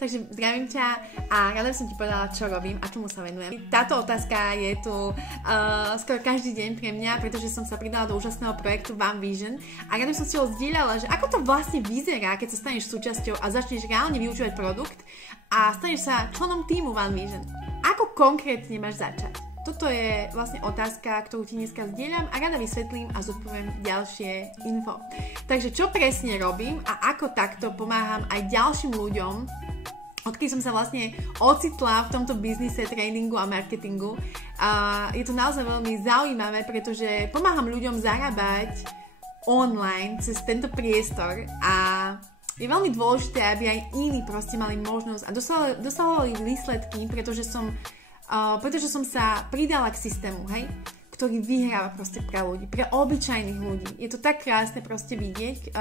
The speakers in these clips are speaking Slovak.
Takže zdravím ťa a rada som ti povedala, čo robím a čomu sa venujem. Táto otázka je tu skoro každý deň pre mňa, pretože som sa pridala do úžasného projektu One Vision a rada som s tebou zdieľala, že ako to vlastne vyzerá, keď sa staneš súčasťou a začneš reálne využívať produkt a staneš sa členom týmu One Vision. Ako konkrétne máš začať? Toto je vlastne otázka, ktorú ti dneska zdieľam a rada vysvetlím a zodpoviem ďalšie info. Takže čo presne robím a ako takto pomáham aj ďalším ľuďom, odkedy som sa vlastne ocitla v tomto biznise tradingu a marketingu. Je to naozaj veľmi zaujímavé, pretože pomáham ľuďom zarábať online cez tento priestor a je veľmi dôležité, aby aj iní proste mali možnosť a dosahovali výsledky, pretože som sa pridala k systému, hej, ktorý vyhráva proste pre ľudí, pre obyčajných ľudí. Je to tak krásne proste vidieť,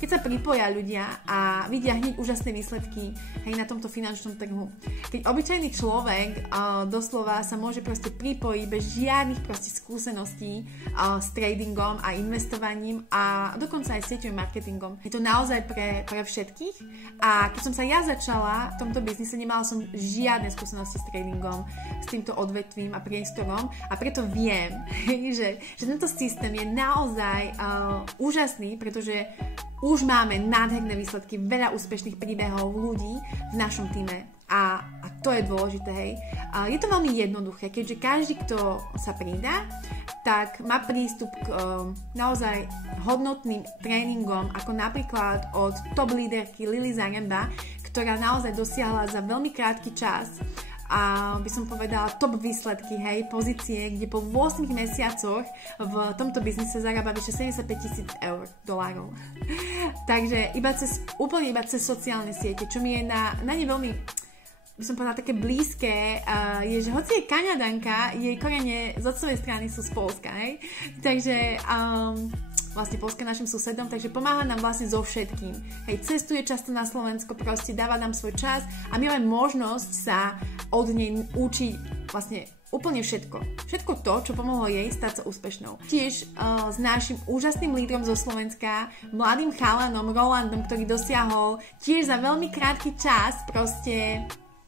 keď sa pripoja ľudia a vidia hneď úžasné výsledky, hej, na tomto finančnom trhu. Keď obyčajný človek doslova sa môže proste pripojiť bez žiadnych proste skúseností s tradingom a investovaním a dokonca aj sieťovým marketingom. Je to naozaj pre všetkých a keď som sa ja začala v tomto biznise, nemala som žiadne skúsenosti s tradingom, s týmto odvetvím a priestorom a preto viem, že tento systém je naozaj úžasný, pretože už máme nádherné výsledky, veľa úspešných príbehov ľudí v našom týme a to je dôležité, hej. Je to veľmi jednoduché, keďže každý, kto sa pridá, tak má prístup k naozaj hodnotným tréningom, ako napríklad od top líderky Lily Zaremba, ktorá naozaj dosiahla za veľmi krátky čas a by som povedala top výsledky, hej, pozície, kde po 8 mesiacoch v tomto biznise zarába vyše 75 000 eur, dolárov. Takže úplne iba cez sociálne siete, čo mi je na ne veľmi, by som povedala, také blízke, je, že hoci je Kanadanka, jej korene z otcovej strany sú z Poľska, hej. Takže vlastne Poľsko našim susedom, takže pomáha nám vlastne so všetkým. Hej, cestuje často na Slovensko, proste dáva nám svoj čas a my máme možnosť sa od nej učiť vlastne úplne všetko. Všetko to, čo pomohlo jej stať sa úspešnou. Tiež s našim úžasným lídrom zo Slovenska, mladým chalanom Rolandom, ktorý dosiahol tiež za veľmi krátky čas proste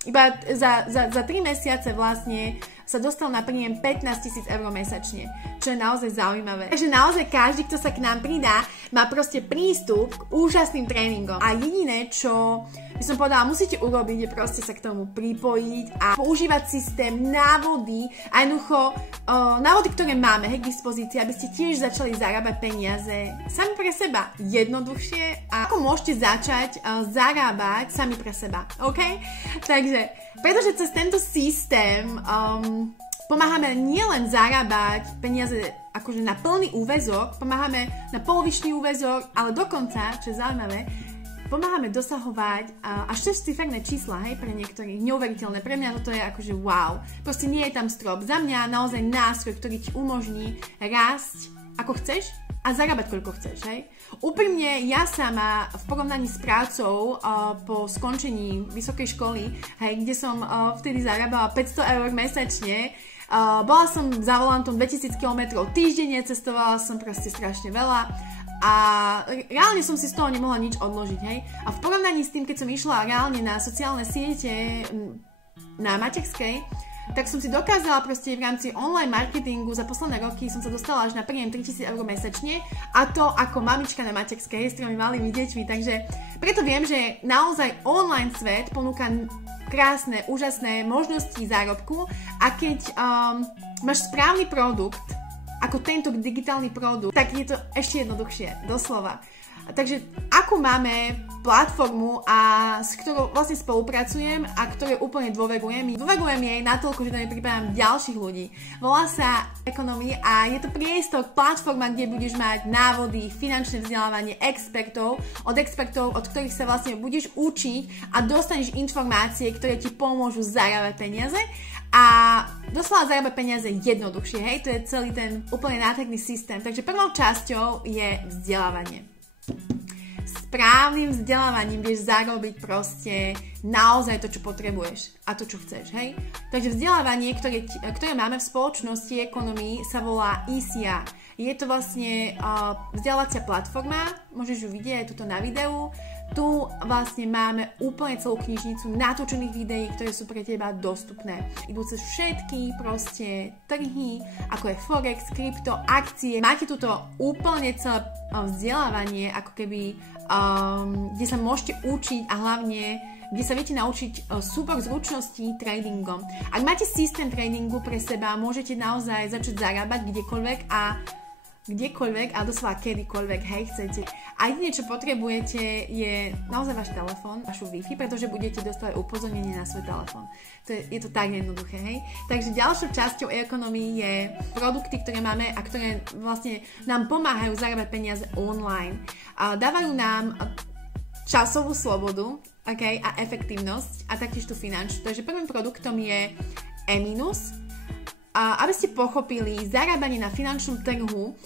iba za 3 mesiace vlastne sa dostal na príjem 15 000 eur mesačne, čo je naozaj zaujímavé. Takže naozaj každý, kto sa k nám pridá, má proste prístup k úžasným tréningom. A jediné, čo by som povedala, musíte urobiť, je proste sa k tomu pripojiť a používať systém, návody a jednoducho návody, ktoré máme, hej, k dispozícii, aby ste tiež začali zarábať peniaze sami pre seba. Jednoduchšie a ako môžete začať zarábať sami pre seba, OK? Takže, pretože cez tento systém pomáhame nielen zarábať peniaze akože na plný úväzok, pomáhame na polovičný úväzok, ale dokonca, čo je zaujímavé, pomáhame dosahovať až 6-ciferné čísla, hej, pre niektorých, neuveriteľné. Pre mňa toto je akože wow. Proste nie je tam strop. Za mňa naozaj nástroj, ktorý ti umožní rásť ako chceš a zarábať koľko chceš, hej. Úprimne, ja sama v porovnaní s prácou po skončení vysokej školy, hej, kde som vtedy zarábala 500 eur mesačne, bola som za volantom 2000 km týždenne, cestovala som proste strašne veľa a reálne som si z toho nemohla nič odložiť, hej. A v porovnaní s tým, keď som išla reálne na sociálne siete na materskej, tak som si dokázala proste v rámci online marketingu za posledné roky som sa dostala až na príjem 3000 eur mesačne a to ako mamička na materskej s 3 malými deťmi, takže preto viem, že naozaj online svet ponúka krásne, úžasné možnosti zárobku a keď máš správny produkt, ako tento digitálny produkt, tak je to ešte jednoduchšie, doslova. Takže akú máme platformu a s ktorou vlastne spolupracujem a ktorej úplne dôverujem jej natoľko, že do nej pripájam ďalších ľudí. Volá sa Economy a je to priestor, platforma, kde budeš mať návody, finančné vzdelávanie expertov, od ktorých sa vlastne budeš učiť a dostaneš informácie, ktoré ti pomôžu zarábať peniaze a doslova zarábať peniaze jednoduchšie, hej, to je celý ten úplne nádherný systém. Takže prvou časťou je vzdelávanie. Správnym vzdelávaním vieš zarobiť proste naozaj to, čo potrebuješ a to, čo chceš, hej. Takže vzdelávanie, ktoré máme v spoločnosti Economy, sa volá ECR. Je to vlastne vzdelávacia platforma, môžeš ju vidieť aj tuto na videu. Tu vlastne máme úplne celú knižnicu natočených videí, ktoré sú pre teba dostupné. Idú cez všetky proste trhy, ako je Forex, krypto, akcie. Máte tuto úplne celé vzdelávanie, ako keby, kde sa môžete učiť a hlavne kde sa viete naučiť súbor zručností tradingom. Ak máte systém tradingu pre seba, môžete naozaj začať zarábať kdekoľvek a doslova kedykoľvek, hej, chcete. A jedine, čo potrebujete, je naozaj váš telefón, vašu Wi-Fi, pretože budete dostávať upozornenie na svoj telefón. Je to tak jednoduché, hej. Takže ďalšou časťou ekonomii je produkty, ktoré máme a ktoré vlastne nám pomáhajú zarábať peniaze online. Dávajú nám časovú slobodu, okay, a efektívnosť a taktiež tú finančnú. Takže prvým produktom je E-. A aby ste pochopili, zarábanie na finančnom trhu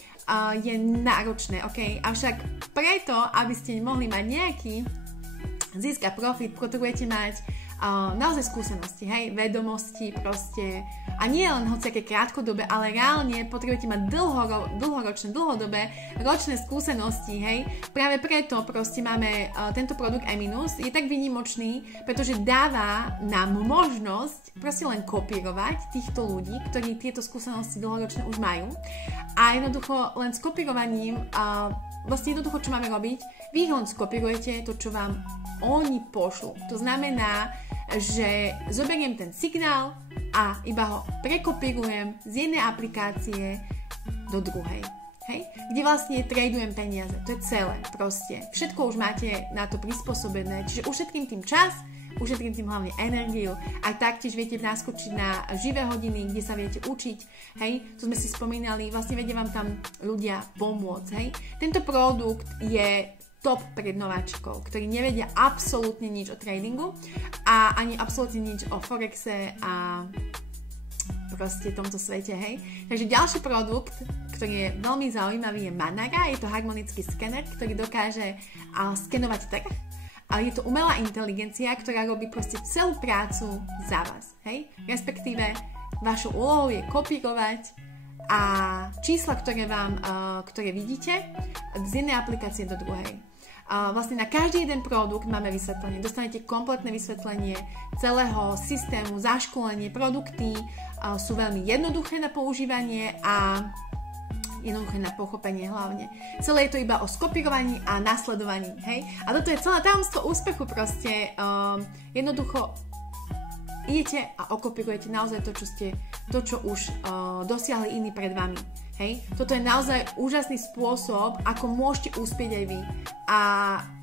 je náročné, okay? Avšak preto, aby ste mohli mať nejaký zisk a profit, potrebujete mať naozaj skúsenosti, hej, vedomosti proste a nie len hociaké krátkodobé, ale reálne potrebujete mať dlhodobé ročné skúsenosti, hej. Práve preto proste máme tento produkt E-, je tak výnimočný, pretože dáva nám možnosť proste len kopírovať týchto ľudí, ktorí tieto skúsenosti dlhoročné už majú a jednoducho len s kopírovaním vlastne jednoducho, čo máme robiť, vy len skopírujete to, čo vám oni pošlú. To znamená, že zoberiem ten signál a iba ho prekopírujem z jednej aplikácie do druhej. Hej? Kde vlastne tradujem peniaze. To je celé proste. Všetko už máte na to prispôsobené. Čiže ušetrím tým čas, ušetrím tým hlavne energiu a taktiež viete naskočiť na živé hodiny, kde sa viete učiť. Hej? To sme si spomínali, vlastne vedia vám tam ľudia pomôcť. Hej? Tento produkt je top pred nováčikov, ktorí nevedia absolútne nič o tradingu a ani absolútne nič o Forexe a proste tomto svete, hej. Takže ďalší produkt, ktorý je veľmi zaujímavý, je Manara. Je to harmonický skener, ktorý dokáže skenovať trh. Ale je to umelá inteligencia, ktorá robí proste celú prácu za vás, hej. Respektíve vašou úlohou je kopírovať a čísla, ktoré vidíte z jednej aplikácie do druhej. Vlastne na každý jeden produkt máme vysvetlenie. Dostanete kompletné vysvetlenie celého systému, zaškolenie, produkty sú veľmi jednoduché na používanie a jednoduché na pochopenie hlavne. Celé je to iba o skopírovaní a nasledovaní, hej? A toto je celé tajomstvo úspechu proste. Jednoducho idete a okopírujete naozaj to, čo už dosiahli iní pred vami. Hej? Toto je naozaj úžasný spôsob, ako môžete uspieť aj vy. A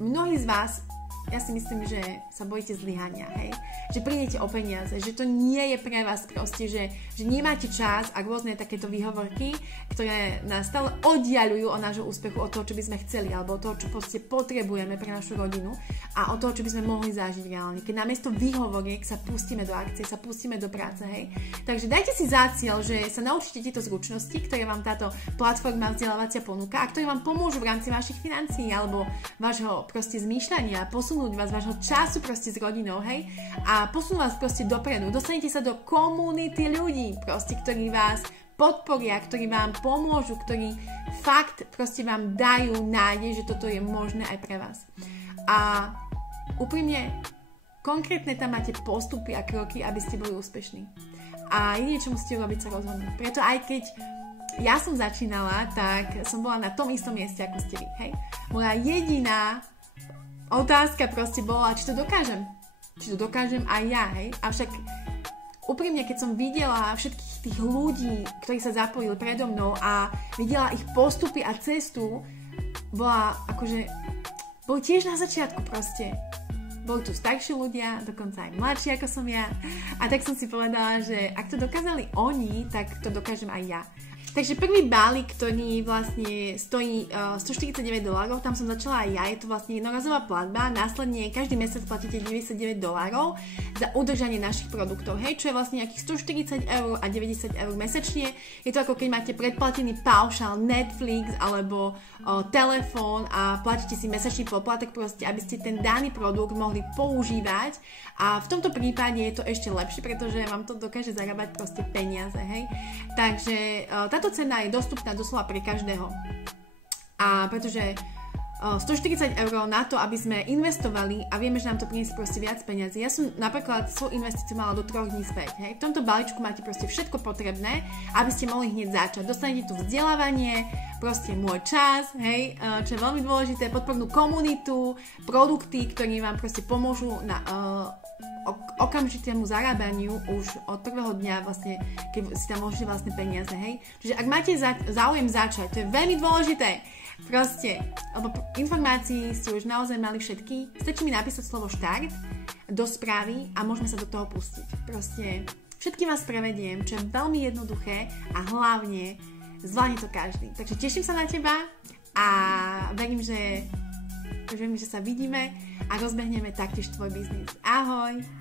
mnohí z vás, ja si myslím, že sa bojíte zlyhania, hej? Že prídete o peniaze, že to nie je pre vás proste, že nemáte čas a rôzne takéto výhovorky, ktoré nás stále oddiaľujú od nášho úspechu, od toho, čo by sme chceli, alebo od toho, čo proste potrebujeme pre našu rodinu a od toho, čo by sme mohli zažiť reálne. Keď namiesto výhovoriek sa pustíme do akcie, sa pustíme do práce, hej. Takže dajte si za cieľ, že sa naučíte tieto zručnosti, ktoré vám táto platforma vzdelávacia ponúka a ktoré vám pomôžu v rámci vašich financií alebo vášho proste zmýšľania, posunúť vás, vášho času proste s rodinou, hej. A posunú vás proste dopredu. Dostanete sa do komunity ľudí, proste, ktorí vás podporia, ktorí vám pomôžu, ktorí fakt proste vám dajú nádej, že toto je možné aj pre vás. A úprimne, konkrétne tam máte postupy a kroky, aby ste boli úspešní. A jedine, čo musíte robiť, sa rozhodnúť. Preto aj keď ja som začínala, tak som bola na tom istom mieste, ako ste vy, hej. Moja jediná otázka proste bola, či to dokážem. Či to dokážem aj ja, hej. Avšak úprimne, keď som videla všetkých tých ľudí, ktorí sa zapojili predo mnou a videla ich postupy a cestu, boli tiež na začiatku proste. Boli tu starší ľudia, dokonca aj mladší ako som ja. A tak som si povedala, že ak to dokázali oni, tak to dokážem aj ja. Takže prvý balík, ktorý vlastne stojí $149, tam som začala aj ja, je to vlastne jednorazová platba, následne každý mesiac platíte $99 za udržanie našich produktov, hej, čo je vlastne nejakých €140 a €90 mesačne. Je to ako keď máte predplatený paušál Netflix alebo telefón a platíte si mesačný poplatok proste, aby ste ten daný produkt mohli používať a v tomto prípade je to ešte lepšie, pretože vám to dokáže zarábať proste peniaze, hej. Takže táto cena je dostupná doslova pre každého. A pretože 140 eur na to, aby sme investovali a vieme, že nám to priniesie proste viac peniazy. Ja som napríklad svoju investíciu mala do 3 dní späť. Hej. V tomto balíčku máte proste všetko potrebné, aby ste mohli hneď začať. Dostanete tu vzdelávanie, proste môj čas, hej, čo je veľmi dôležité, podpornú komunitu, produkty, ktoré vám proste pomôžu na okamžitému zarábaniu už od prvého dňa vlastne, keď si tam môžete vlastne peniaze, hej. Čiže ak máte záujem začať, to je veľmi dôležité, proste, lebo informácií ste už naozaj mali všetky, stačí mi napísať slovo štart do správy a môžeme sa do toho pustiť. Proste všetkým vás prevediem, čo je veľmi jednoduché a hlavne zvládne to každý. Takže teším sa na teba a verím, že sa vidíme a rozbehneme taktiež tvoj biznis. Ahoj!